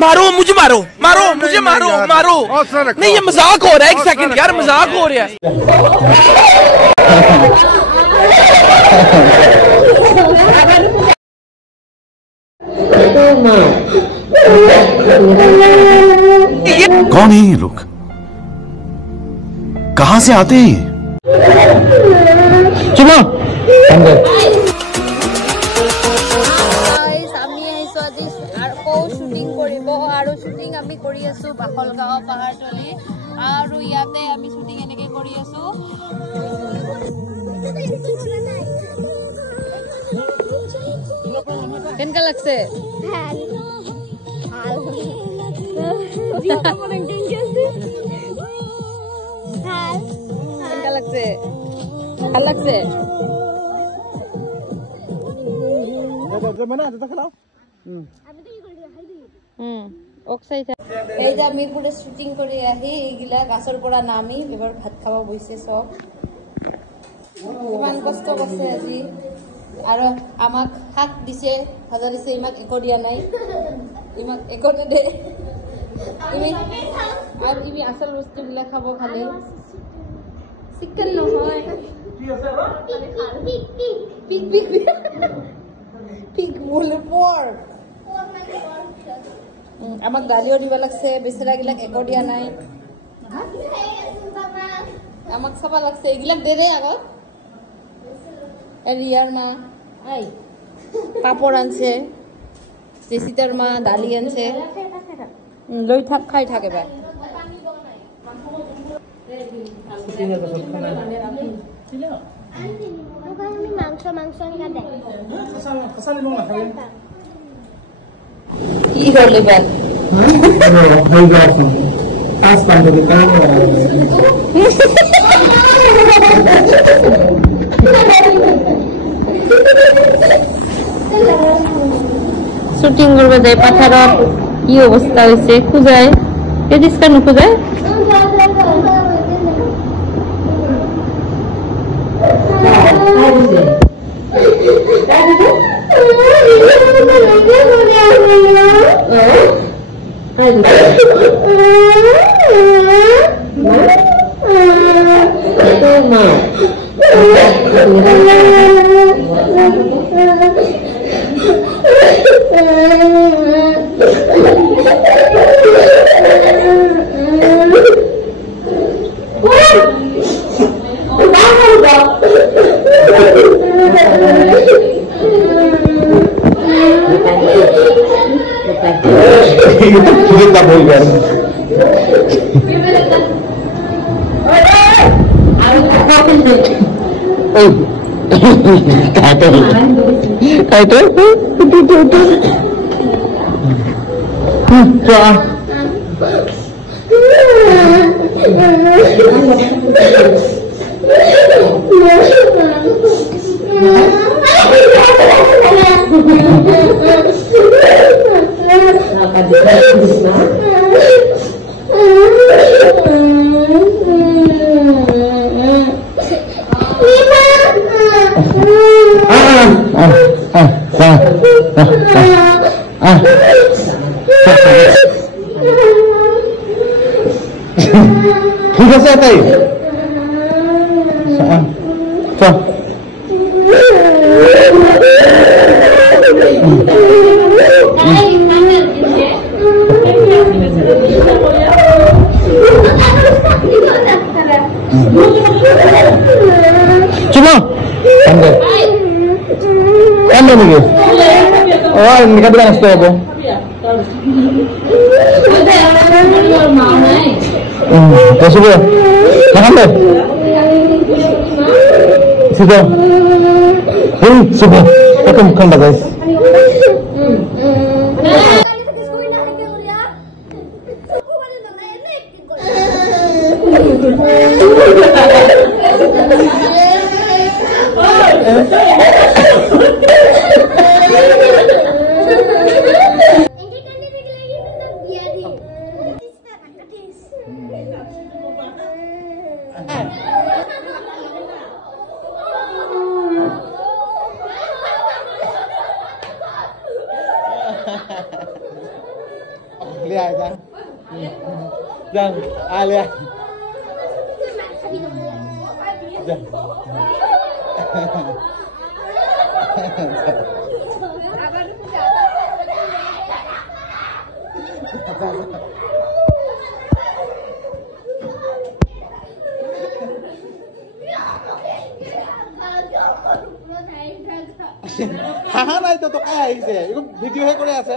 मारो मुझे, मारो मारो मुझे, मारो मारो। नहीं ये मजाक हो रहा है, एक सेकंड यार, मजाक हो रहा है। कौन है ये लोग? कहां से आते हैं? चलो শুটিং কৰিব আৰু শুটিং আমি কৰি আছো বাখলগাঁও পাহাৰতলি আৰু ইয়াতে আমি শুটিং এনেকে কৰি আছো। কেনেকা লাগছে? ভাল ভাল কেনেকা লাগছে? ভাল লাগছে? আমি পুরো শুটিং করে আহি এইগুলা গাছৰ পৰা নামি এবাৰ ভাত খাব বইছে সব। কিমান কষ্ট কৰছে আজি আৰু আমাক হাত দিছে, ভাজা দিছে, ইমাক একো দিয়া নাই, ইমাক একোটো দে আৰু ইমি আচল বস্তুবিলাক খাব খালে। চিকেন নহয়, পিক পিক পিক বোলে পৰ্ক। আমাক গালিও দিব লাগছে, বেচেৰাগিলাক একো দিয়া নাই, আমাক চাব লাগছে। এইগিলাক দে আগত রিয়ার মা আই পাপড় আনছে, জেসিতার মা দালি আনছে, লই থাক খাই থাক এবার। কি হল এবার? শুটিং করবে যায় পাথারত, কি অবস্থা হয়েছে, খুঁজায় এদিস কেন খুঁজায়? kita boleh ठीक है आता है cuma anda nih oh ini kan bilang stop apa kasih dia jangan deh sudah sudah aku bukan guys Jangan, alia. হাহা নাই তো তোকে আহিছে এইটো ভিডিঅ'হে কৰি আছে